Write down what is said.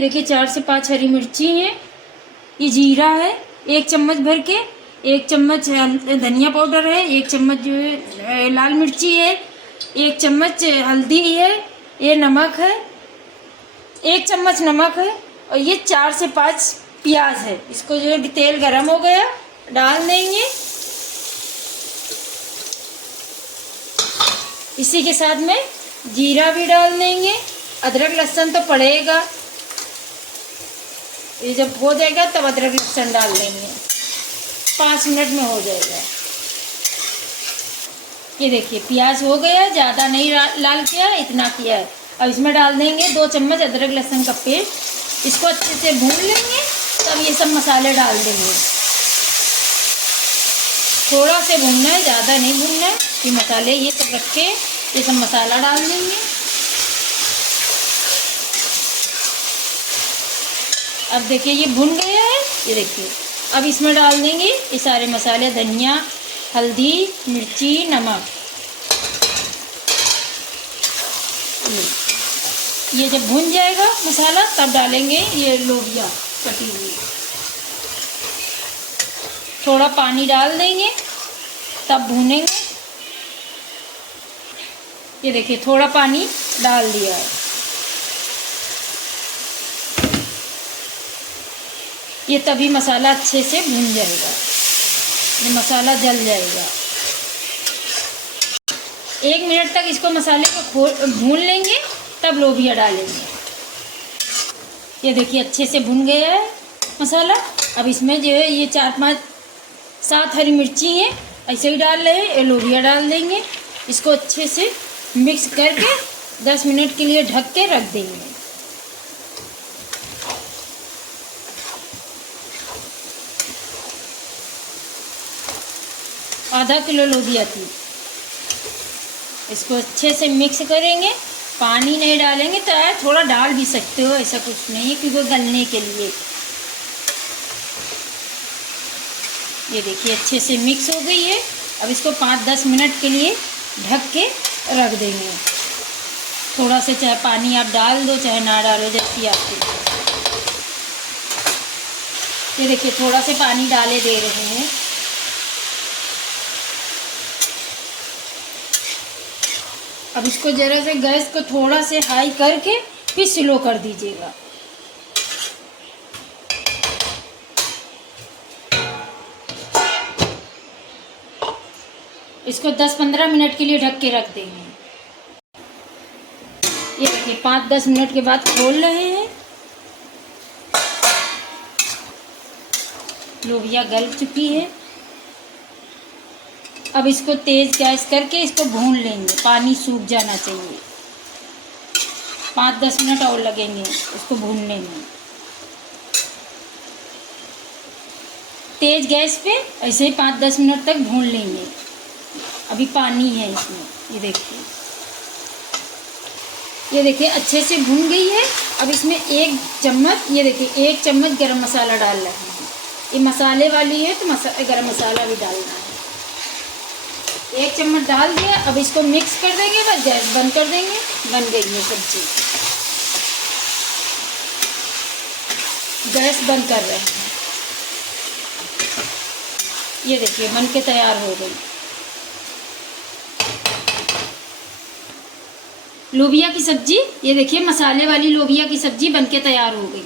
ये देखिए 4 से 5 हरी मिर्ची हैं, ये जीरा है 1 चम्मच भर के, 1 चम्मच धनिया पाउडर है, 1 चम्मच जो है लाल मिर्ची है, 1 चम्मच हल्दी है, ये नमक है, 1 चम्मच नमक है, और ये 4 से 5 प्याज है। इसको जो है तेल गरम हो गया, डाल देंगे। इसी के साथ में जीरा भी डाल देंगे, अदरक लहसुन तो पड़ेगा, ये जब हो जाएगा तब अदरक लहसुन डाल देंगे, 5 मिनट में हो जाएगा। ये देखिए प्याज हो गया, ज़्यादा नहीं लाल किया, इतना किया है। अब इसमें डाल देंगे 2 चम्मच अदरक लहसुन का पेस्ट, इसको अच्छे से भून लेंगे, तब ये सब मसाले डाल देंगे। थोड़ा से भूनना है, ज़्यादा नहीं भूनना है कि मसाले ये सब रख के ये सब मसाला डाल देंगे। अब देखिए ये भुन गया है, ये देखिए। अब इसमें डाल देंगे ये सारे मसाले, धनिया, हल्दी, मिर्ची, नमक। ये जब भुन जाएगा मसाला तब डालेंगे ये लोबिया कटी हुई। थोड़ा पानी डाल देंगे तब भूनेंगे। ये देखिए थोड़ा पानी डाल दिया है। ये तभी मसाला अच्छे से भून जाएगा, ये मसाला जल जाएगा। 1 मिनट तक इसको मसाले को भून लेंगे, तब लोबिया डालेंगे। ये देखिए अच्छे से भुन गया है मसाला। अब इसमें जो है ये 4-5-7 हरी मिर्ची हैं, ऐसे ही डाल रहे हैं, ये लोबिया डाल देंगे। इसको अच्छे से मिक्स करके 10 मिनट के लिए ढक के रख देंगे। आधा किलो लोबिया थी। इसको अच्छे से मिक्स करेंगे, पानी नहीं डालेंगे, तो थोड़ा डाल भी सकते हो, ऐसा कुछ नहीं है, क्योंकि गलने के लिए। ये देखिए अच्छे से मिक्स हो गई है। अब इसको 5-10 मिनट के लिए ढक के रख देंगे। थोड़ा से चाहे पानी आप डाल दो चाहे ना डालो, जैसी आपकी। ये देखिए थोड़ा से पानी डाले दे रहे हैं। अब इसको ज़रा से गैस को थोड़ा से हाई करके फिर स्लो कर दीजिएगा। इसको 10-15 मिनट के लिए ढक के रख देंगे। ये देखिए 5-10 मिनट के बाद खोल रहे हैं। लोबिया गल चुकी है। अब इसको तेज़ गैस करके इसको भून लेंगे, पानी सूख जाना चाहिए। 5-10 मिनट और लगेंगे इसको भूनने में। तेज़ गैस पे ऐसे ही 5-10 मिनट तक भून लेंगे। अभी पानी है इसमें, ये देखिए अच्छे से भून गई है। अब इसमें 1 चम्मच, ये देखिए 1 चम्मच गरम मसाला डाल रहे हैं। ये मसाले वाली है तो गरम मसाला भी डालना है। 1 चम्मच डाल दिया। अब इसको मिक्स कर देंगे, बस गैस बंद कर देंगे। बन गई है सब्जी। गैस बंद कर रहे हैं। ये देखिए बन के तैयार हो गई लोबिया की सब्जी। ये देखिए मसाले वाली लोबिया की सब्जी बन के तैयार हो गई।